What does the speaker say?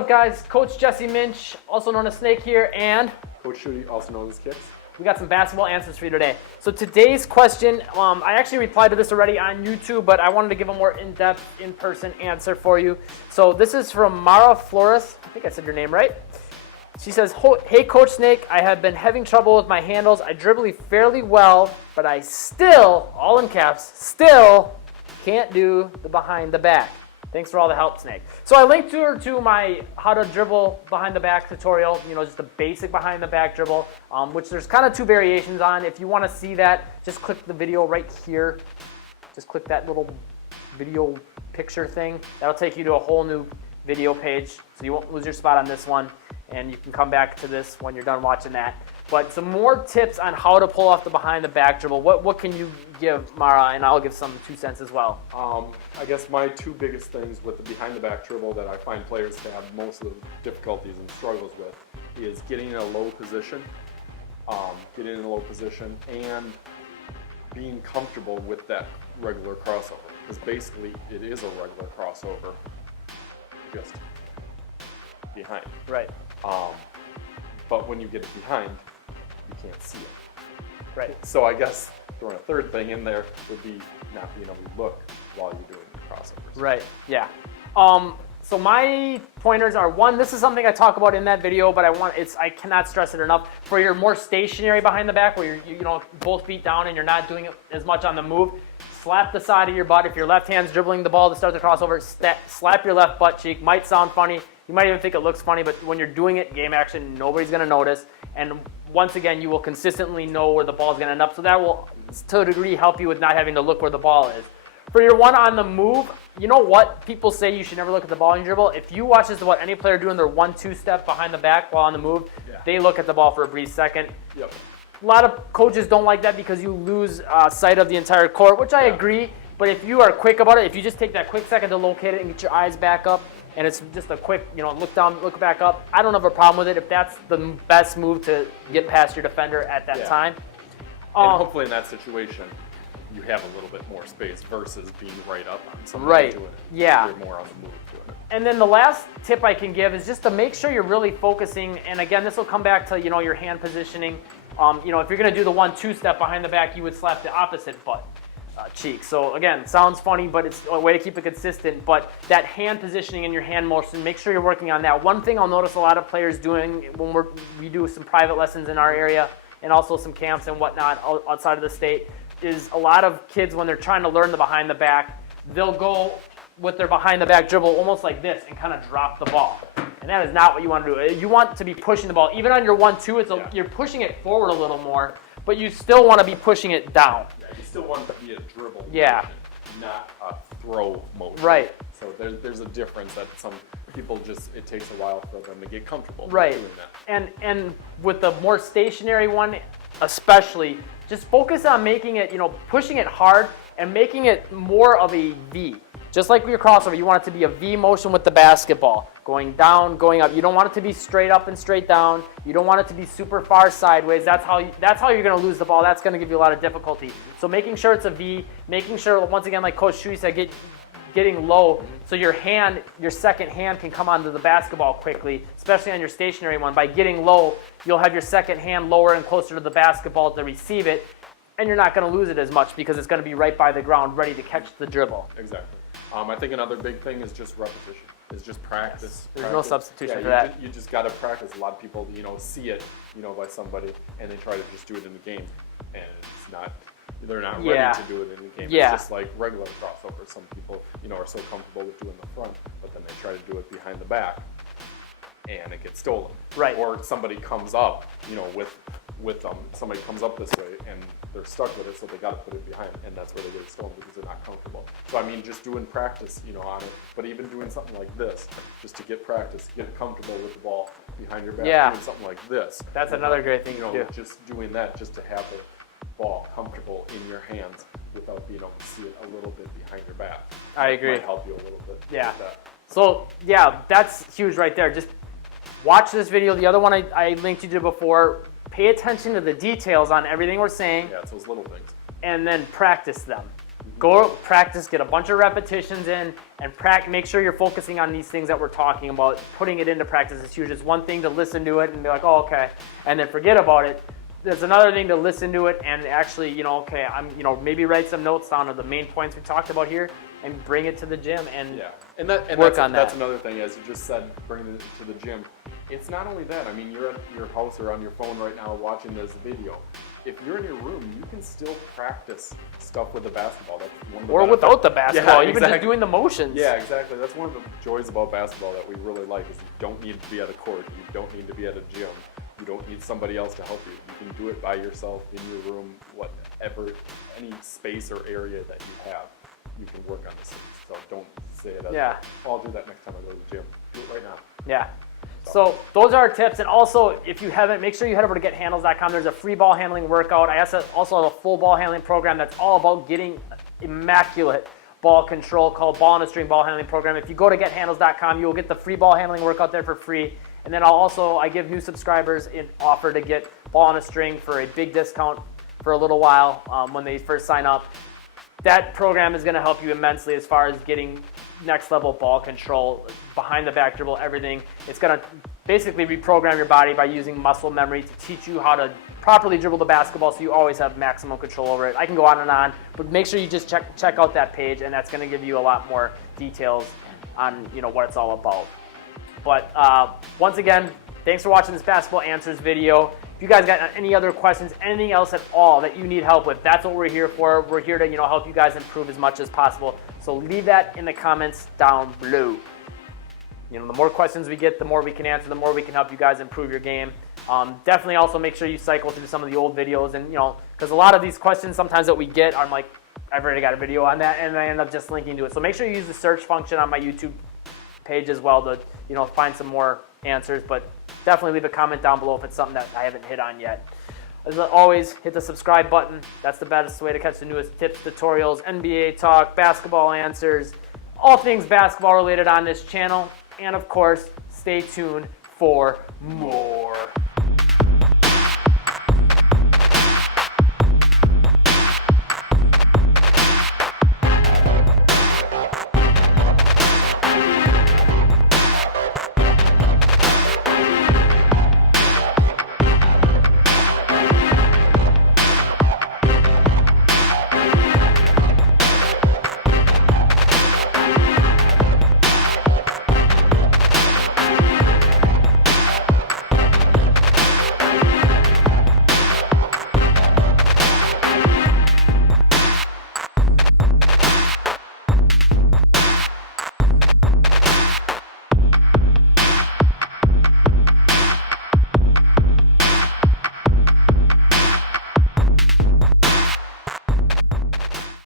up, guys? Coach Jesse Minch, also known as Snake here, and Coach Shooty, also known as Kicks. We got some basketball answers for you today. So today's question, I actually replied to this already on YouTube, but I wanted to give a more in-depth, in-person answer for you. So this is from Mara Flores. I think I said your name right. She says, hey, Coach Snake, I have been having trouble with my handles. I dribble fairly well, but I still, all in caps, still can't do the behind the back. Thanks for all the help, Snake. So I linked her to my how to dribble behind the back tutorial, just the basic behind the back dribble, which there's kind of two variations on. If you want to see that, just click the video right here. Just click that little video picture thing. That'll take you to a whole new video page, so you won't lose your spot on this one, and you can come back to this when you're done watching that. But some more tips on how to pull off the behind the back dribble. What can you give, Mara? And I'll give some 2 cents as well. I guess my two biggest things with the behind the back dribble that I find players have most of the difficulties and struggles with is getting in a low position, and being comfortable with that regular crossover. Because basically it is a regular crossover, just behind. Right. But when you get it behind, you can't see it. Right. So I guess throwing a third thing in there would be not being able to look while you're doing the crossovers. Right, yeah. So my pointers are, one, this is something I talk about in that video, but I cannot stress it enough. For your more stationary behind the back, where you're both feet down and you're not doing it as much on the move, slap the side of your butt. If your left hand's dribbling the ball to start the crossover, slap your left butt cheek. Might sound funny. You might even think it looks funny, but when you're doing it game action, nobody's going to notice. And once again, you will consistently know where the ball is going to end up. So that will, to a degree, help you with not having to look where the ball is. For your one on the move, you know what? People say you should never look at the ball in your dribble. If you watch this, what any player doing their 1-2 step behind the back while on the move, they look at the ball for a brief second. Yep. A lot of coaches don't like that because you lose sight of the entire court, which I agree. But if you are quick about it, if you just take that quick second to locate it and get your eyes back up, and it's just a quick, look down, look back up, I don't have a problem with it if that's the best move to get past your defender at that time. And hopefully in that situation, you have a little bit more space versus being right up on somebody Right. doing it. Yeah. You're more on the move doing it. And then the last tip I can give is just to make sure you're really focusing. And again, this will come back to your hand positioning. If you're going to do the 1-2 step behind the back, you would slap the opposite butt cheek. So again, sounds funny, but it's a way to keep it consistent. But that hand positioning and your hand motion, make sure you're working on that. One thing I'll notice a lot of players doing when we do some private lessons in our area and also some camps and whatnot outside of the state, is a lot of kids, when they're trying to learn the behind the back, they'll go with their behind the back dribble almost like this and kind of drop the ball. And that is not what you want to do. You want to be pushing the ball. Even on your 1-2, you're pushing it forward a little more, but you still want to be pushing it down. Yeah, you still want it to be a dribble Yeah. motion, not a throw motion. Right. So there's a difference that some people it takes a while for them to get comfortable Right. doing that. And with the more stationary one, especially, just focus on making it, pushing it hard and making it more of a V. Just like your crossover, you want it to be a V motion with the basketball. Going down, going up. You don't want it to be straight up and straight down. You don't want it to be super far sideways. That's how you're going to lose the ball. That's going to give you a lot of difficulty. So making sure it's a V, making sure, once again, like Coach Shuey said, getting low so your second hand can come onto the basketball quickly, especially on your stationary one. By getting low, you'll have your second hand lower and closer to the basketball to receive it, and you're not going to lose it as much because it's going to be right by the ground ready to catch the dribble. Exactly. I think another big thing is just repetition. Is just practice. Yes. There's practice. no substitution for that. You just got to practice. A lot of people, see it, by somebody, and they try to just do it in the game, and it's not. They're not ready to do it in the game. Yeah. It's just like regular crossover. Some people, are so comfortable with doing the front, but then they try to do it behind the back, and it gets stolen. Right. Or somebody comes up, with them. Somebody comes up this way, and they're stuck with it, so they got to put it behind, and that's where they get stolen because they're not comfortable. So just doing practice, on it, but even doing something like this, just to get practice, get comfortable with the ball behind your back, doing something like this. That's another great thing to do. Just doing that, just to have the ball comfortable in your hands without being able to see it a little bit behind your back. I agree. Might help you a little bit. Yeah. With that. So that's huge right there. Just watch this video. The other one I linked you to before. Pay attention to the details on everything we're saying. Yeah, it's those little things. And then practice them. Go practice, get a bunch of repetitions in, and make sure you're focusing on these things that we're talking about. Putting it into practice is huge. It's one thing to listen to it and be like, oh, okay, and then forget about it. There's another thing to listen to it and actually, okay, maybe write some notes down of the main points we talked about here and bring it to the gym and work on that. That's another thing, as you just said, bring it to the gym. It's not only that. I mean, you're at your house or on your phone right now watching this video. If you're in your room, you can still practice stuff with the basketball. That's one of the benefits. Without the basketball, even just doing the motions. Yeah, exactly. That's one of the joys about basketball that we really like is you don't need to be at a court. You don't need to be at a gym. You don't need somebody else to help you. You can do it by yourself in your room, whatever, any space or area that you have. You can work on this. So don't say it as, I'll do that next time I go to the gym. Do it right now. Yeah. So those are our tips. And also, if you haven't, make sure you head over to gethandles.com. There's a free ball handling workout. I also have a full ball handling program that's all about getting immaculate ball control called Ball on a String Ball Handling Program. If you go to gethandles.com, you will get the free ball handling workout there for free. And then I give new subscribers an offer to get Ball on a String for a big discount for a little while when they first sign up. That program is going to help you immensely as far as getting next level ball control, behind the back dribble, everything. It's going to basically reprogram your body by using muscle memory to teach you how to properly dribble the basketball so you always have maximum control over it. I can go on and on, but make sure you just check out that page, and that's going to give you a lot more details on what it's all about. But once again, thanks for watching this Basketball Answers video. If you guys got any other questions, anything else at all that you need help with, that's what we're here for. We're here to help you guys improve as much as possible. So leave that in the comments down below. The more questions we get, the more we can answer, the more we can help you guys improve your game. Definitely also make sure you cycle through some of the old videos, and because a lot of these questions sometimes that we get, I'm like, I've already got a video on that, and I end up just linking to it. So make sure you use the search function on my YouTube page as well to find some more answers, but definitely leave a comment down below if it's something that I haven't hit on yet. As always, hit the subscribe button. That's the best way to catch the newest tips, tutorials, NBA talk, basketball answers, all things basketball related on this channel. And of course, stay tuned for more.